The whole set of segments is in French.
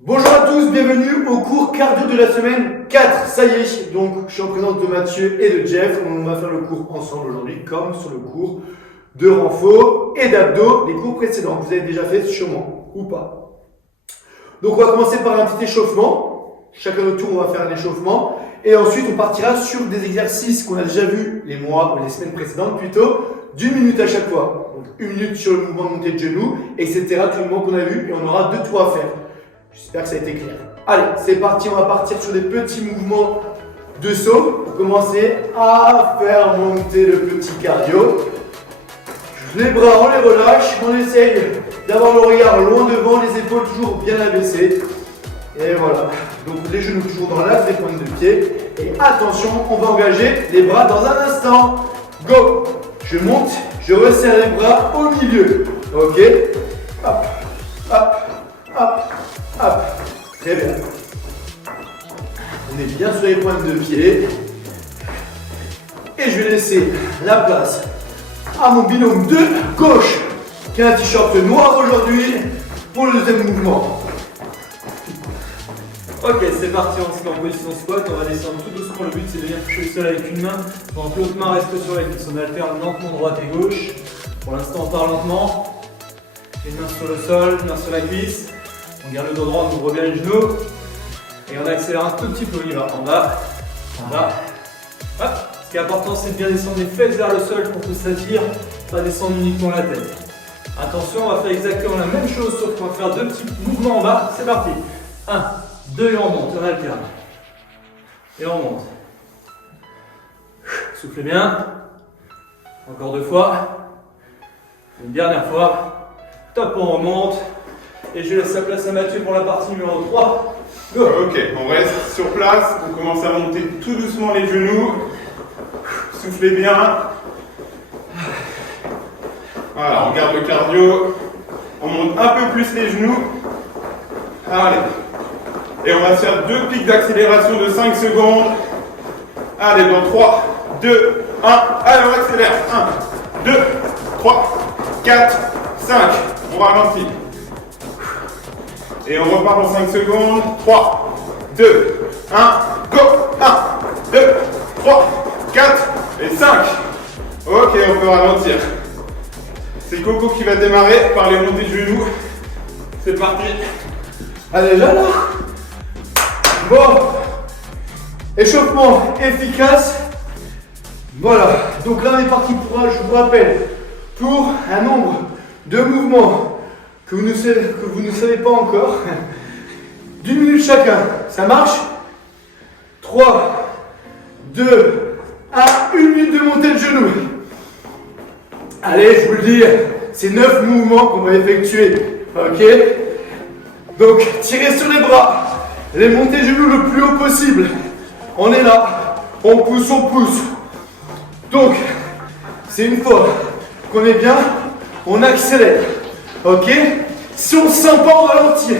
Bonjour à tous, bienvenue au cours cardio de la semaine 4. Ça y est, donc je suis en présence de Mathieu et de Jeff. On va faire le cours ensemble aujourd'hui, comme sur le cours de renfo et d'abdos, les cours précédents. Vous avez déjà fait sûrement, ou pas. Donc on va commencer par un petit échauffement. Chacun notre tour, on va faire un échauffement. Et ensuite, on partira sur des exercices qu'on a déjà vus les mois ou les semaines précédentes plutôt, d'1 minute à chaque fois. Donc 1 minute sur le mouvement de montée de genoux, etc. Tout le mouvement qu'on a vu, et on aura 2 tours à faire. J'espère que ça a été clair. Allez, c'est parti, on va partir sur des petits mouvements de saut pour commencer à faire monter le petit cardio. Les bras, on les relâche, on essaye d'avoir le regard loin devant, les épaules toujours bien abaissées. Et voilà, donc les genoux toujours dans l'axe des pointes de pied. Et attention, on va engager les bras dans un instant. Go! Je monte, je resserre les bras au milieu. Ok? Hop, hop, hop. Hop, très bien. On est bien sur les pointes de pied. Et je vais laisser la place à mon binôme de gauche, qui a un t-shirt noir aujourd'hui, pour le deuxième mouvement. Ok, c'est parti, on se met en position squat, on va descendre tout doucement, le but c'est de venir toucher le sol avec une main, donc l'autre main reste sur la cuisse, on alterne lentement droite et gauche, pour l'instant on part lentement, une main sur le sol, une main sur la cuisse, on garde le dos droit, on ouvre bien les genoux, et on accélère un tout petit peu, on y va, en bas, hop. Ce qui est important c'est de bien descendre les fesses vers le sol pour que ça tire, pas descendre uniquement la tête. Attention, on va faire exactement la même chose, sauf qu'on va faire deux petits mouvements en bas, c'est parti, 1, 2 et on monte, on alterne. Et on monte. Soufflez bien. Encore 2 fois. Une dernière fois. Top, on remonte. Et je laisse la place à Mathieu pour la partie numéro 3. Go. Ok, on reste sur place. On commence à monter tout doucement les genoux. Soufflez bien. Voilà, on garde le cardio. On monte un peu plus les genoux. Allez. Et on va faire 2 pics d'accélération de 5 secondes. Allez, dans 3, 2, 1. Allez, on accélère. 1, 2, 3, 4, 5. On ralentit. Et on repart dans 5 secondes. 3, 2, 1. Go. 1, 2, 3, 4 et 5. Ok, on peut ralentir. C'est Coco qui va démarrer par les montées de genoux. C'est parti. Allez, là. Bon, échauffement efficace. Voilà, donc là on est parti pour, je vous rappelle, pour un nombre de mouvements que vous ne savez pas encore. d'1 minute chacun, ça marche? 3, 2, 1, 1 minute de montée de genoux. Allez, je vous le dis, c'est 9 mouvements qu'on va effectuer. Ok? Donc, tirez sur les bras. Les montées genoux le plus haut possible. On est là, on pousse, on pousse. Donc, c'est une fois qu'on est bien, on accélère. Ok? Si on ne se sent pas, on ralentit.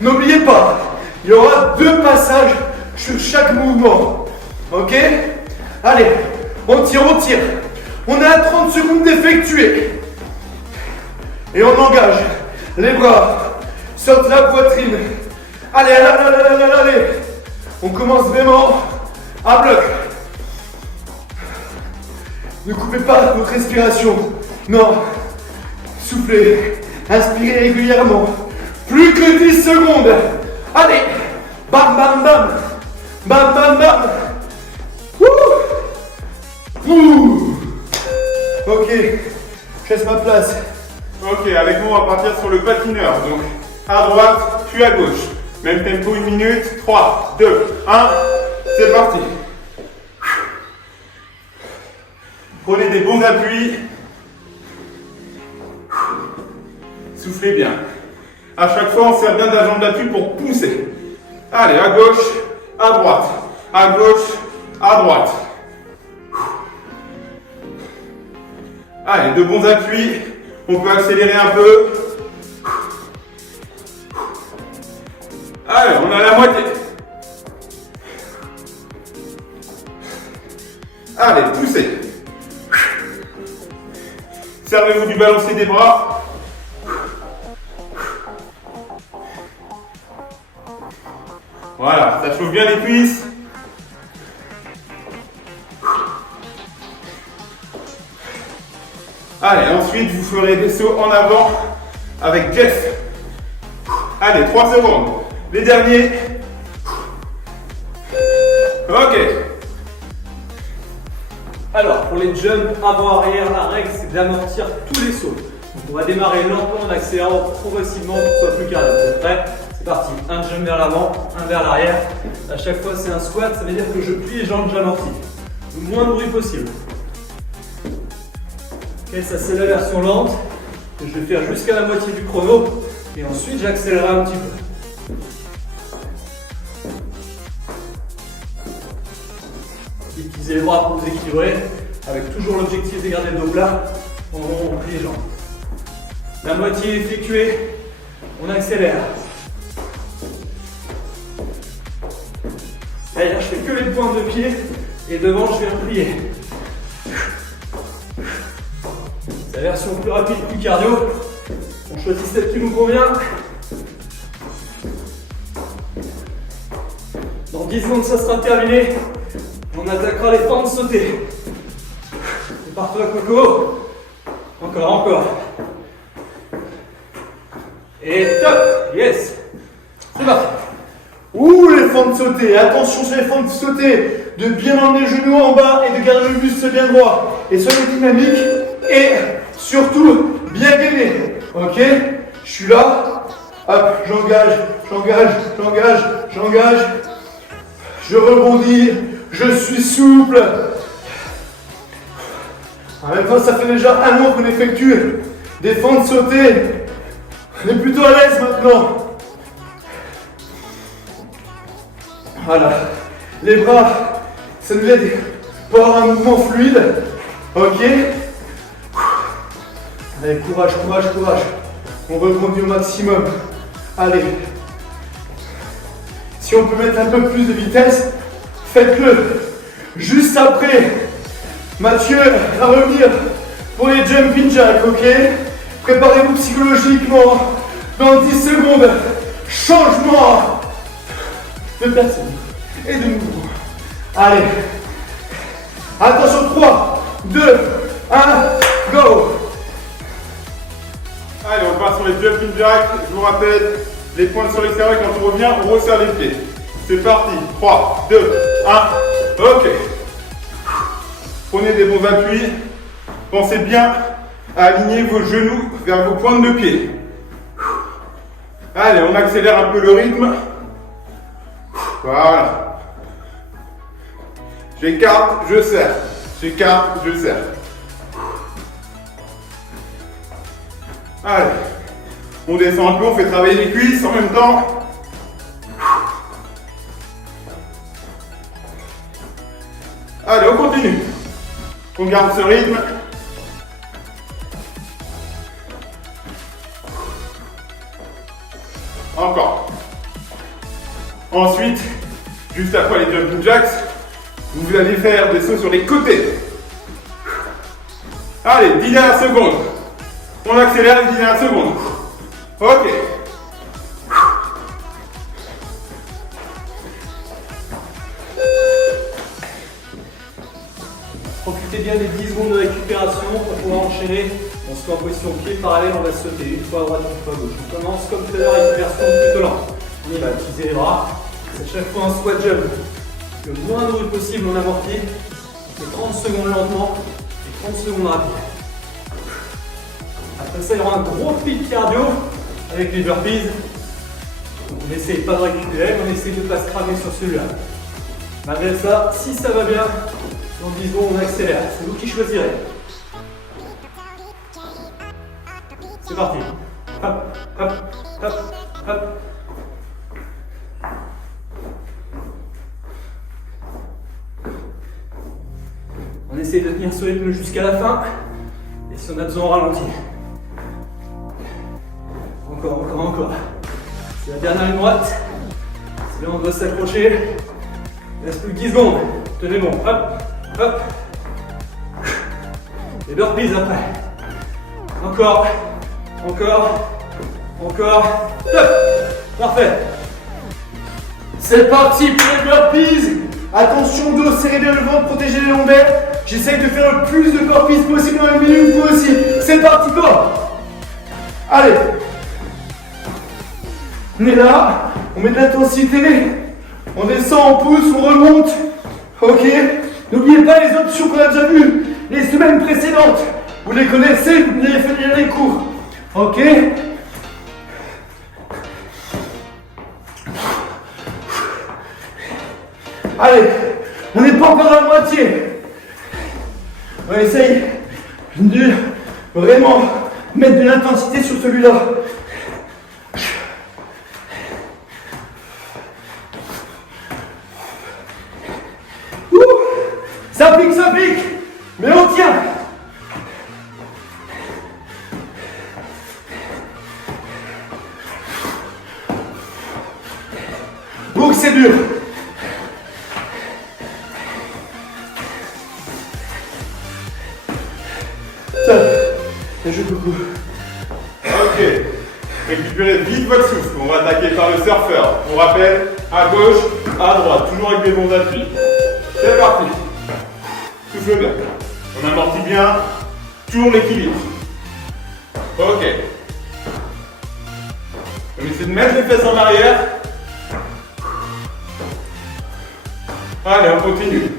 N'oubliez pas, il y aura 2 passages sur chaque mouvement. Ok? Allez, on tire, on tire. On est à 30 secondes d'effectuer. Et on engage les bras, saute la poitrine. Allez, allez. On commence vraiment à bloc. Ne coupez pas votre respiration. Non. Soufflez. Inspirez régulièrement. Plus que 10 secondes. Allez. Bam, bam, bam. Bam, bam, bam. Ouh. Ok. Je laisse ma place. Ok, avec moi on va partir sur le patineur. Donc à droite, puis à gauche. Même tempo, 1 minute. 3, 2, 1. C'est parti. Prenez des bons appuis. Soufflez bien. À chaque fois, on sert bien de la jambe d'appui pour pousser. Allez, à gauche, à droite. À gauche, à droite. Allez, de bons appuis. On peut accélérer un peu. Allez, on a la moitié. Allez, poussez. Servez-vous du balancier des bras. Voilà, ça chauffe bien les cuisses. Allez, ensuite vous ferez des sauts en avant avec Jeff. Allez, 3 secondes. Les derniers. Ok. Alors, pour les jumps avant-arrière, la règle c'est d'amortir tous les sauts. Donc, on va démarrer lentement en accélérant progressivement pour que ce soit plus carré. Vous êtes prêts? C'est parti. Un jump vers l'avant, un vers l'arrière. À chaque fois, c'est un squat, ça veut dire que je plie les jambes, j'amortis. Le moins de bruit possible. Ok, ça c'est la version lente que je vais faire jusqu'à la moitié du chrono. Et ensuite, j'accélérerai un petit peu. Utilisez les bras pour vous équilibrer, avec toujours l'objectif de garder le dos plat pendant qu'on plie les jambes. La moitié effectuée, on accélère. D'ailleurs, je fais que les pointes de pied et devant, je viens plier. C'est la version plus rapide, plus cardio. On choisit celle qui nous convient. Dans 10 secondes, ça sera terminé. On attaquera les fentes sautées. C'est parti, Coco. Encore. Et top. Yes. C'est parti. Ouh, les fentes sautées. Attention sur les fentes sautées. De bien emmener le genou en bas et de garder le buste bien droit. Et soyez dynamique et surtout bien gainé. Ok? Je suis là. Hop, j'engage. Je rebondis. Je suis souple. En même temps, ça fait déjà un mois qu'on effectue des fentes sautées. On est plutôt à l'aise maintenant. Voilà. Les bras, ça nous aide pour avoir un mouvement fluide. Ok. Allez, courage. On rebondit au maximum. Allez. Si on peut mettre un peu plus de vitesse, faites-le. Juste après, Mathieu va revenir pour les jumping jacks, ok? Préparez-vous psychologiquement. Dans 10 secondes, changement de personne et de mouvement. Allez. Attention, 3, 2, 1, go! Allez, on part sur les jumping jacks. Je vous rappelle, les pointes sur l'extérieur, et quand on revient, on resserre les pieds. C'est parti. 3, 2, 1. Ok. Prenez des bons appuis. Pensez bien à aligner vos genoux vers vos pointes de pied. Allez, on accélère un peu le rythme. Voilà. J'écarte, je serre. J'écarte, je serre. Allez. On descend un peu, on fait travailler les cuisses en même temps. Allez, on continue. On garde ce rythme. Encore. Ensuite, juste après les jumping jacks, vous allez faire des sauts sur les côtés. Allez, 10 dernières secondes. On accélère les 10 dernières secondes. Ok. Profitez bien des 10 secondes de récupération pour pouvoir enchaîner. On se met en position pied parallèle, on va sauter une fois à droite, une fois à gauche. On commence comme tout à l'heure avec une version plutôt lente. On y va, utiliser les bras. C'est chaque fois un squat jump. Le moins de bruit possible, on amortit. On fait 30 secondes lentement et 30 secondes rapides. Après ça, il y aura un gros pic cardio avec les burpees. Donc on essaye pas de récupérer, mais on essaye de ne pas se cramer sur celui-là. Malgré ça, si ça va bien, dans 10 secondes, on accélère. C'est vous qui choisirez. C'est parti. Hop, hop, hop, hop. On essaye de tenir ce rythme jusqu'à la fin. Et si on a besoin, on ralentit. Encore. C'est la dernière ligne droite. C'est là où on doit s'accrocher. Il reste plus que 10 secondes. Tenez bon. Hop, hop. Les burpees après. Encore. Top. Parfait. C'est parti pour les burpees. Attention dos, serrez bien le ventre, protégez les lombaires. J'essaye de faire le plus de burpees possible dans une minute, vous aussi. C'est parti, go. Allez. On est là, on met de l'intensité. On descend, on pousse, on remonte. Ok. N'oubliez pas les options qu'on a déjà vues les semaines précédentes. Vous les connaissez, vous venez finir les cours. Ok. Allez, on n'est pas encore à la moitié. On essaye de vraiment mettre de l'intensité sur celui-là. Ça pique, mais on tient. Donc c'est dur. Top. Et je coucou. Ok. Récupérez vite votre souffle. On va attaquer par le surfeur. On rappelle, à gauche, à droite, toujours avec les bons appuis. C'est parti. Souffle bien. On amortit bien. Toujours l'équilibre. Ok. On essaie de mettre les fesses en arrière. Allez, on continue.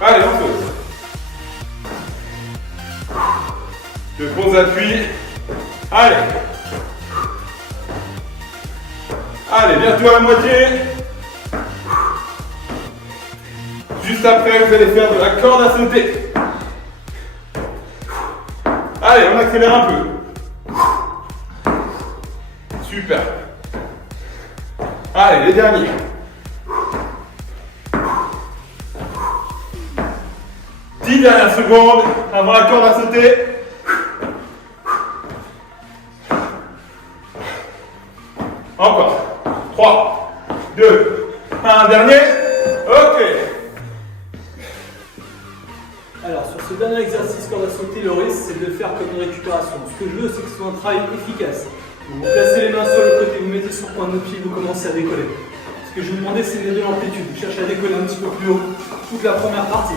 Allez, on saute. De bons appuis. Allez. Allez, bientôt à la moitié. Juste après, vous allez faire de la corde à sauter. Allez, on accélère un peu. Super. Allez, les derniers. Dix dernières secondes avant la corde à sauter. Encore. 3, 2, 1, dernier. Ok. Alors sur ce dernier exercice corde à sauter, le risque c'est de le faire comme une récupération. Ce que je veux c'est que ce soit un travail efficace. Vous placez les mains sur le côté, vous mettez sur le point de pied, vous commencez à décoller. Ce que je vous demandais c'est de l'amplitude. Vous cherchez à décoller un petit peu plus haut toute la première partie.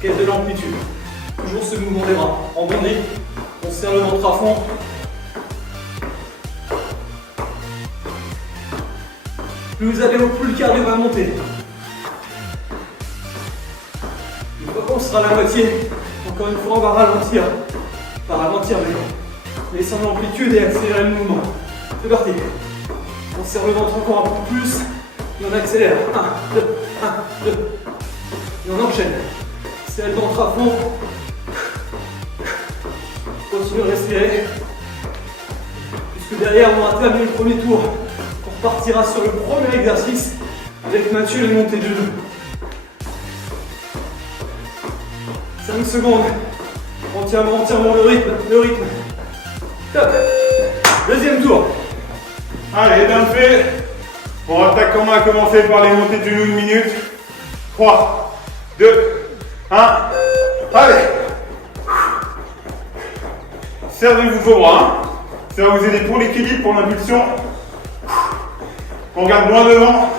Quelle de l'amplitude. Toujours ce mouvement des bras. En bandit, on serre le ventre à fond. Plus vous allez haut, plus le cardio va monter. Une fois qu'on sera à la moitié, encore une fois on va ralentir. Pas ralentir mais descendre l'amplitude et accélérer le mouvement. C'est parti. On serre le ventre encore un peu plus et on accélère. 1, 2, 1, 2. Et on enchaîne. Serre le ventre à fond. Continue à respirer. Puisque derrière on aura terminé le premier tour. On partira sur le premier exercice avec Mathieu les montées de genoux. 5 secondes. Entièrement le rythme. Top. Deuxième tour. Allez, bien fait. On va commencer par les montées de genoux 1 minute. 3, 2, 1. Allez. Servez-vous vos bras. Ça va vous aider pour l'équilibre, pour l'impulsion. On regarde loin devant.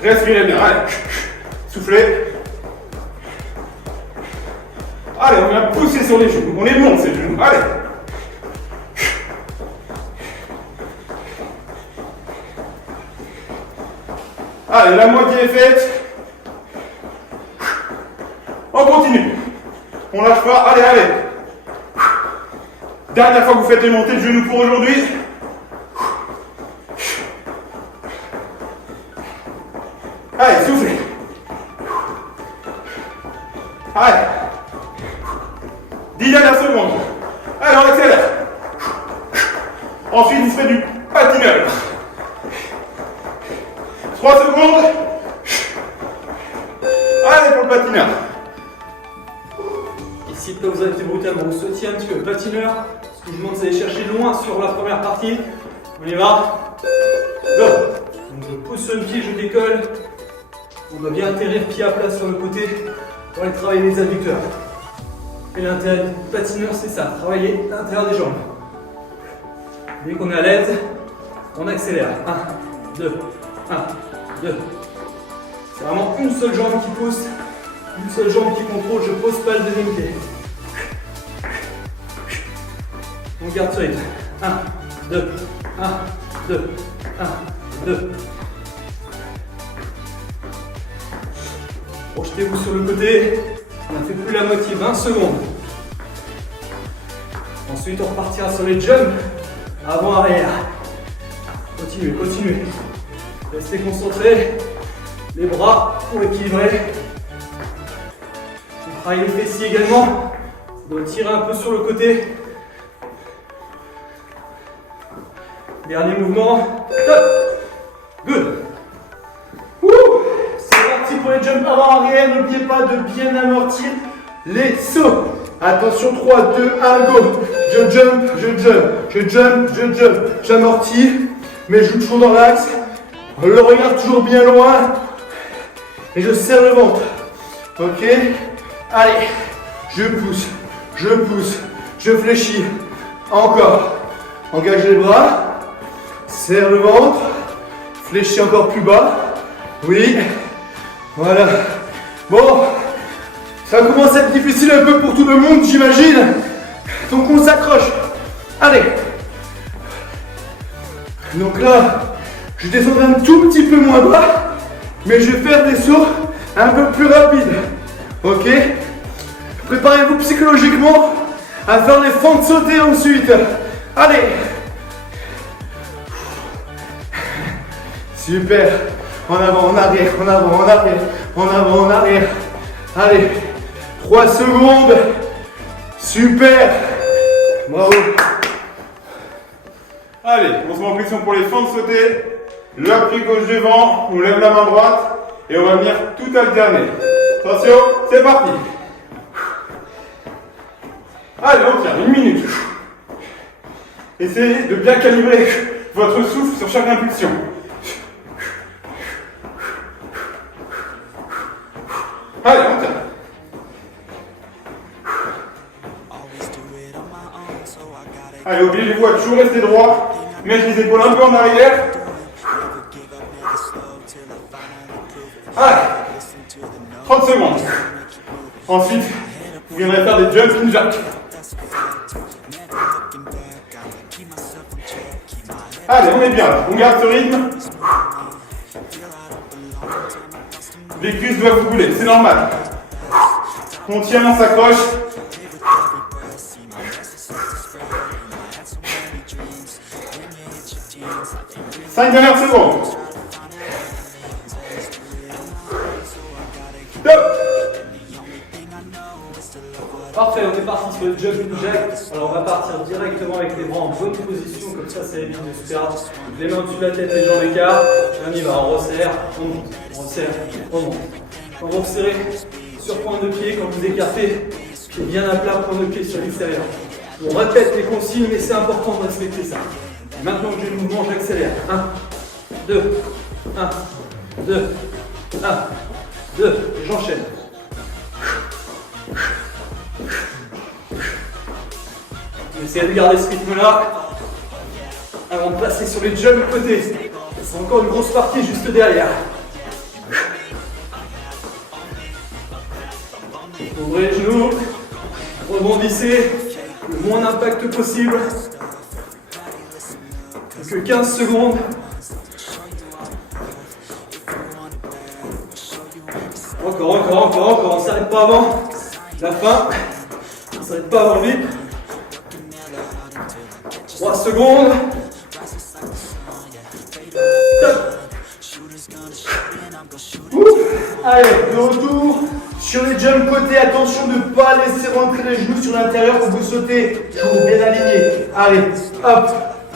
Respirez bien. Allez. Soufflez. Allez, on vient pousser sur les genoux. On les monte ces genoux. Allez. Allez, la moitié est faite. On continue. On lâche pas. Allez, allez. Dernière fois que vous faites les montées de genoux pour aujourd'hui. Allez, soufflez. Allez. 10 dernières secondes. Allez, on accélère. Ensuite, vous ferez du patinage. 3 secondes. Allez pour le patinage. Ici, là, vous avez été brutalement, vous sautiez un petit peu. Patineur, ce que je vous demande, c'est d'aller chercher loin sur la première partie. On y va. Go. Donc, je pousse sur le pied, je décolle. On doit bien atterrir pied à plat sur le côté pour aller travailler les adducteurs. Et l'intérêt du patineur, c'est ça, travailler l'intérieur des jambes. Dès qu'on est à l'aise, on accélère. 1, 2, 1, 2. C'est vraiment une seule jambe qui pousse, une seule jambe qui contrôle. Je pose pas le deuxième pied. On garde ce rythme. 1, 2, 1, 2, 1, 2. Projetez-vous sur le côté. On a fait plus la moitié, 20 secondes. Ensuite, on repartira sur les jumps. Avant, arrière. Continuez, continuez. Restez concentrés. Les bras pour équilibrer. On travaille les fessiers également. On doit tirer un peu sur le côté. Dernier mouvement. Top. Good. C'est parti pour les jumps avant-arrière. N'oubliez pas de bien amortir les sauts. Attention, 3, 2, 1, go. Je jump, je jump, je jump, je jump. J'amortis, mais je joue toujours dans l'axe. Le regard toujours bien loin. Et je serre le ventre. Ok. Allez. Je pousse, je fléchis. Encore. Engage les bras. Serre le ventre. Fléchis encore plus bas. Oui. Voilà. Bon. Ça commence à être difficile un peu pour tout le monde, j'imagine. Donc on s'accroche. Allez. Donc là, je descendrai un tout petit peu moins bas, mais je vais faire des sauts un peu plus rapides. Ok? Préparez-vous psychologiquement à faire les fentes sautées ensuite. Allez. Super. En avant, en arrière, en avant, en arrière, en avant, en arrière. Allez. 3 secondes. Super. Bravo. Allez, on se met en position pour les fentes sautées. Le pied gauche devant, on lève la main droite et on va venir tout alterner. Attention, c'est parti. Allez, on tient 1 minute. Essayez de bien calibrer votre souffle sur chaque impulsion. Allez, on tient. Allez, obligez-vous à toujours rester droit. Mettre les épaules un peu en arrière. Allez, 30 secondes. Ensuite, vous viendrez faire des jumping jacks. Allez, on est bien là. On garde ce rythme. Les cuisses doivent bouger, c'est normal. On tient, on s'accroche. 5 dernières secondes. Top. Parfait, on est parti sur le jumping jack. Alors on va partir directement avec les bras en bonne position, comme ça évite de se perdre. Les mains au-dessus de la tête, les jambes écartes. On y va, on resserre, on monte, on resserre, on monte. Quand vous resserrez sur pointe de pied, quand vous écartez, pied bien à plat, pointe de pied sur l'extérieur. On répète les consignes, mais c'est important de respecter ça. Et maintenant que j'ai le mouvement, j'accélère. 1, 2, 1, 2, 1, 2, et j'enchaîne. Essayez de garder ce rythme-là avant de passer sur les jumps côté. C'est encore une grosse partie juste derrière. Ouvrez les genoux, rebondissez le moins d'impact possible. Plus que 15 secondes. Encore, on ne s'arrête pas avant la fin. On ne s'arrête pas avant le vide. 3 secondes. Top. Allez, de retour sur les jumps côté. Attention de ne pas laisser rentrer les genoux sur l'intérieur quand vous sautez. Toujours bien aligné. Allez, hop,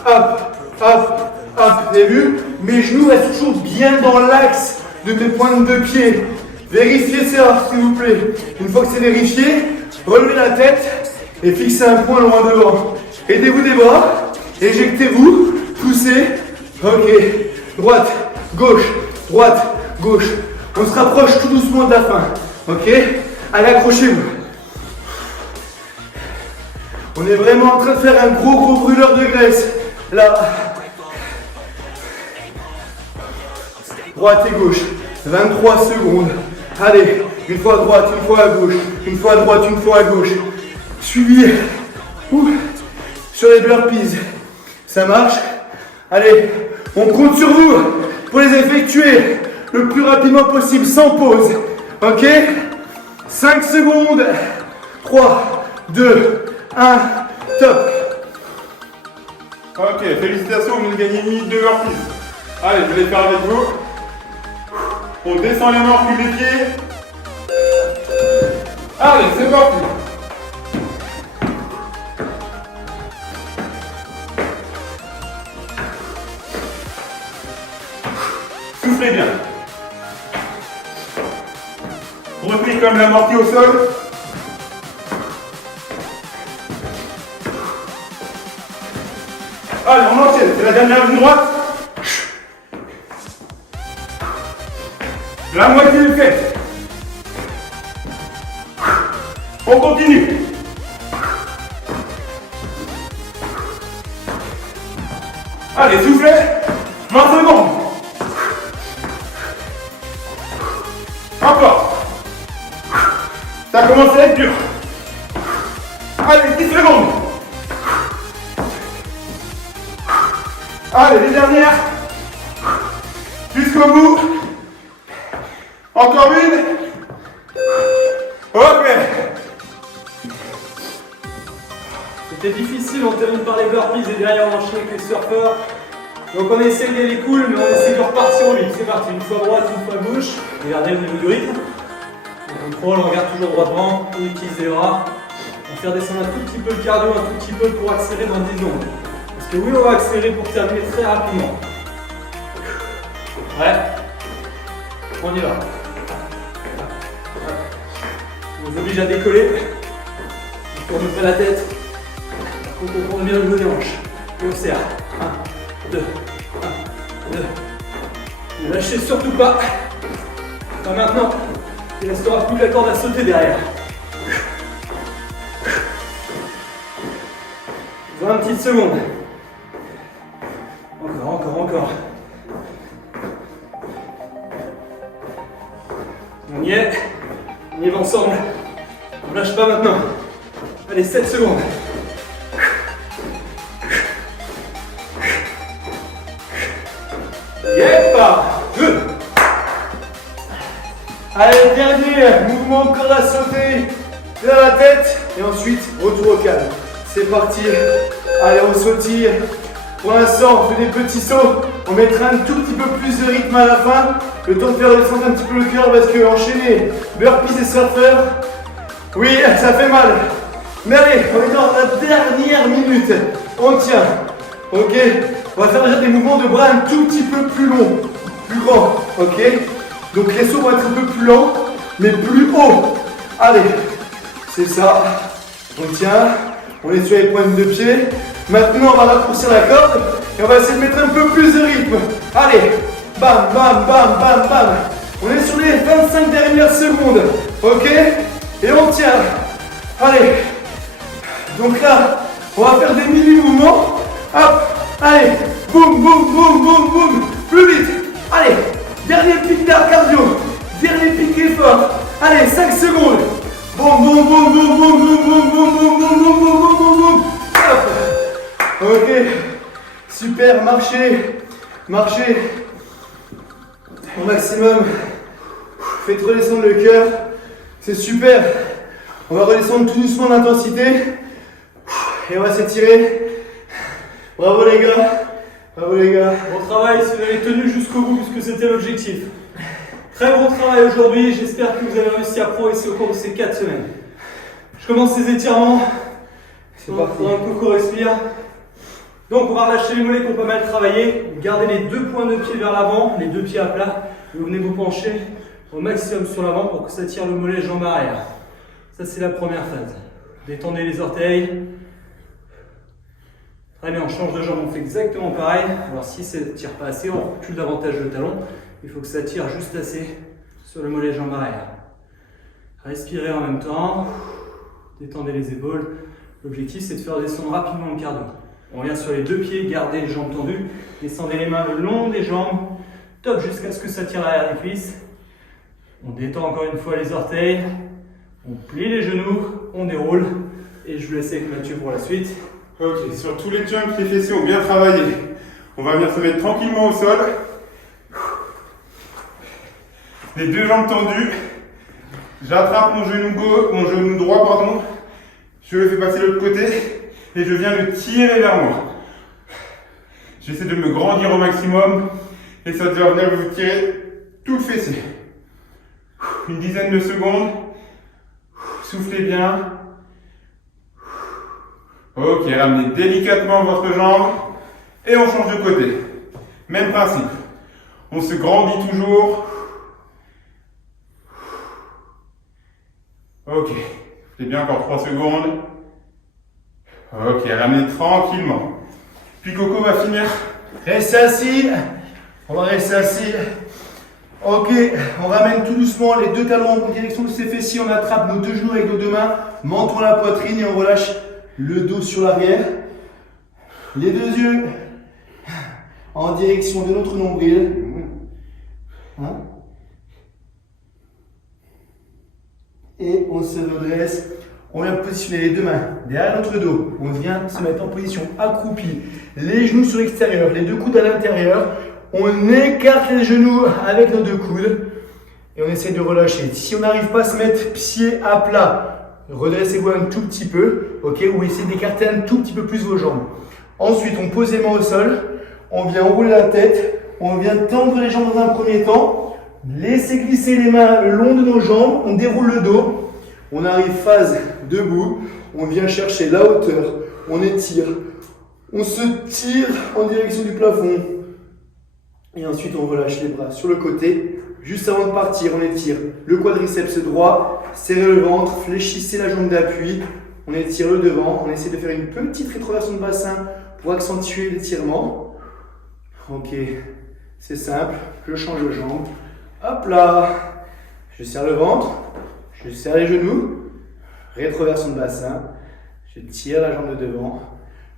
hop, hop, hop. Vous avez vu? Mes genoux restent toujours bien dans l'axe de mes pointes de pied. Vérifiez ça, s'il vous plaît. Une fois que c'est vérifié, relevez la tête et fixez un point loin devant. Aidez-vous des bras, éjectez-vous, poussez. Ok, droite, gauche, On se rapproche tout doucement de la fin. Ok? Allez, accrochez-vous. On est vraiment en train de faire un gros brûleur de graisse. Là. Droite et gauche. 23 secondes. Allez, une fois à droite, une fois à gauche. Une fois à droite, une fois à gauche. Suivi. Sur les burpees. Ça marche. Allez, on compte sur vous pour les effectuer le plus rapidement possible, sans pause. Ok? 5 secondes. 3, 2, 1, top. Ok, félicitations, vous venez de gagner 1 minute de burpees. Allez, je vais les faire avec vous. On descend les mains, on recule les pieds. Allez, c'est parti. Soufflez bien. Retenez comme l'amorti au sol. Allez, on enchaîne. C'est la dernière ligne droite. La moitié est faite. On continue. Allez, soufflez. 20 secondes. Encore. Ça commence à être dur. Allez, 10 secondes. Allez, les dernières. Jusqu'au bout. Encore une. Ok. C'était difficile, on termine par les burpees et derrière on enchaîne avec les surfeurs. Donc on essaie d'aller cool, mais on essaie de repartir au vite. C'est parti, une fois droite, une fois gauche. Regardez le niveau du rythme. On contrôle, on regarde toujours droit devant, on utilise les bras. On va faire descendre un tout petit peu le cardio, un tout petit peu pour accélérer dans 10 secondes. Parce que oui, on va accélérer pour terminer très rapidement. Ouais. On y va. On vous oblige à décoller. On tourne pas la tête. On tourne bien le dos des hanches. Et on serre. 1, 2, 1, 2. Ne lâchez surtout pas. Pas maintenant. Il ne restera plus que la corde à sauter derrière. 20 petites secondes. Encore. On y est. On y va ensemble. On ne lâche pas maintenant. Allez, 7 secondes. Yepa. Good. Allez, dernier mouvement corde à sauter vers la tête. Et ensuite, retour au calme. C'est parti. Allez, on sautille. Pour l'instant, on fait des petits sauts. On mettra un tout petit peu plus de rythme à la fin. Le temps de faire descendre un petit peu le cœur parce que enchaîner burpees et surfeurs, oui, ça fait mal. Mais allez, on est dans la dernière minute. On tient. Ok. On va faire déjà des mouvements de bras un tout petit peu plus longs, plus grands. Ok. Donc les sauts vont être un peu plus lents, mais plus hauts. Allez. C'est ça. On tient. On est sur les pointes de pied. Maintenant, on va raccourcir la corde et on va essayer de mettre un peu plus de rythme. Allez, bam, bam, bam, bam, bam. On est sur les 25 dernières secondes. Ok? Et on tient. Allez. Donc là, on va faire des mini-mouvements. Hop. Allez. Boum, boum, boum, boum, boum. Plus vite. Allez. Dernier pic d'air cardio. Dernier pic effort. Allez, 5 secondes. Boum, boum, boum, boum, boum, boum, boum, boum, boum, boum, boum, boum, boum, boum. Hop. Ok, super, marchez au maximum, faites redescendre le cœur, c'est super. On va redescendre tout doucement l'intensité et on va s'étirer. Bravo les gars, Bon travail si vous avez tenu jusqu'au bout puisque c'était l'objectif. Très bon travail aujourd'hui, j'espère que vous avez réussi à progresser au cours de ces 4 semaines. Je commence ces étirements. C'est parti. Un coco respire. Donc on va relâcher les mollets qui ont pas mal travaillé. Gardez les 2 points de pied vers l'avant, les 2 pieds à plat. Et vous venez vous pencher au maximum sur l'avant pour que ça tire le mollet jambe arrière. Ça c'est la première phase. Détendez les orteils. Très bien, on change de jambe, on fait exactement pareil. Alors si ça ne tire pas assez, on recule davantage le talon. Il faut que ça tire juste assez sur le mollet jambe arrière. Respirez en même temps. Détendez les épaules. L'objectif c'est de faire descendre rapidement le cardio. On revient sur les deux pieds, gardez les jambes tendues. Descendez les mains le long des jambes. Top, jusqu'à ce que ça tire à l'arrière des cuisses. On détend encore une fois les orteils. On plie les genoux, on déroule. Et je vous laisse avec Mathieu pour la suite. Ok, sur tous les jumps, les fessiers ont bien travaillé. On va venir se mettre tranquillement au sol. Les deux jambes tendues. J'attrape mon genou droit, pardon. Je le fais passer de l'autre côté et je viens le tirer vers moi. J'essaie de me grandir au maximum et ça doit venir vous tirer tout le fessier. Une dizaine de secondes. Soufflez bien. Ok, ramenez délicatement votre jambe et on change de côté. Même principe. On se grandit toujours. Ok, c'est bien, encore 3 secondes. Ok, ramenez tranquillement. Puis Coco va finir. Restez assis. On va rester assis. Ok, on ramène tout doucement les deux talons en direction de ses fessiers. On attrape nos deux genoux avec nos deux mains. Menton à la poitrine et on relâche le dos sur l'arrière. Les deux yeux en direction de notre nombril. Hein? Et on se redresse. On vient positionner les deux mains derrière notre dos. On vient se mettre en position accroupie. Les genoux sur l'extérieur, les deux coudes à l'intérieur. On écarte les genoux avec nos deux coudes. Et on essaie de relâcher. Si on n'arrive pas à se mettre pied à plat, redressez-vous un tout petit peu. Ok, ou essayez d'écarter un tout petit peu plus vos jambes. Ensuite, on pose les mains au sol. On vient enrouler la tête. On vient tendre les jambes dans un premier temps. Laissez glisser les mains le long de nos jambes. On déroule le dos. On arrive phase debout. On vient chercher la hauteur. On étire. On se tire en direction du plafond. Et ensuite, on relâche les bras sur le côté. Juste avant de partir, on étire le quadriceps droit. Serrez le ventre. Fléchissez la jambe d'appui. On étire le devant. On essaie de faire une petite rétroversion de bassin pour accentuer l'étirement. Ok, c'est simple. Je change de jambe. Hop là. Je serre le ventre. Je serre les genoux. Rétroversion de bassin. Je tire la jambe de devant.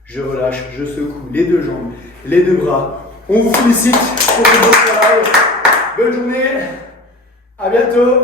Je relâche. Je secoue les deux jambes, les deux bras. On vous félicite pour ce beau travail. Bonne journée. À bientôt.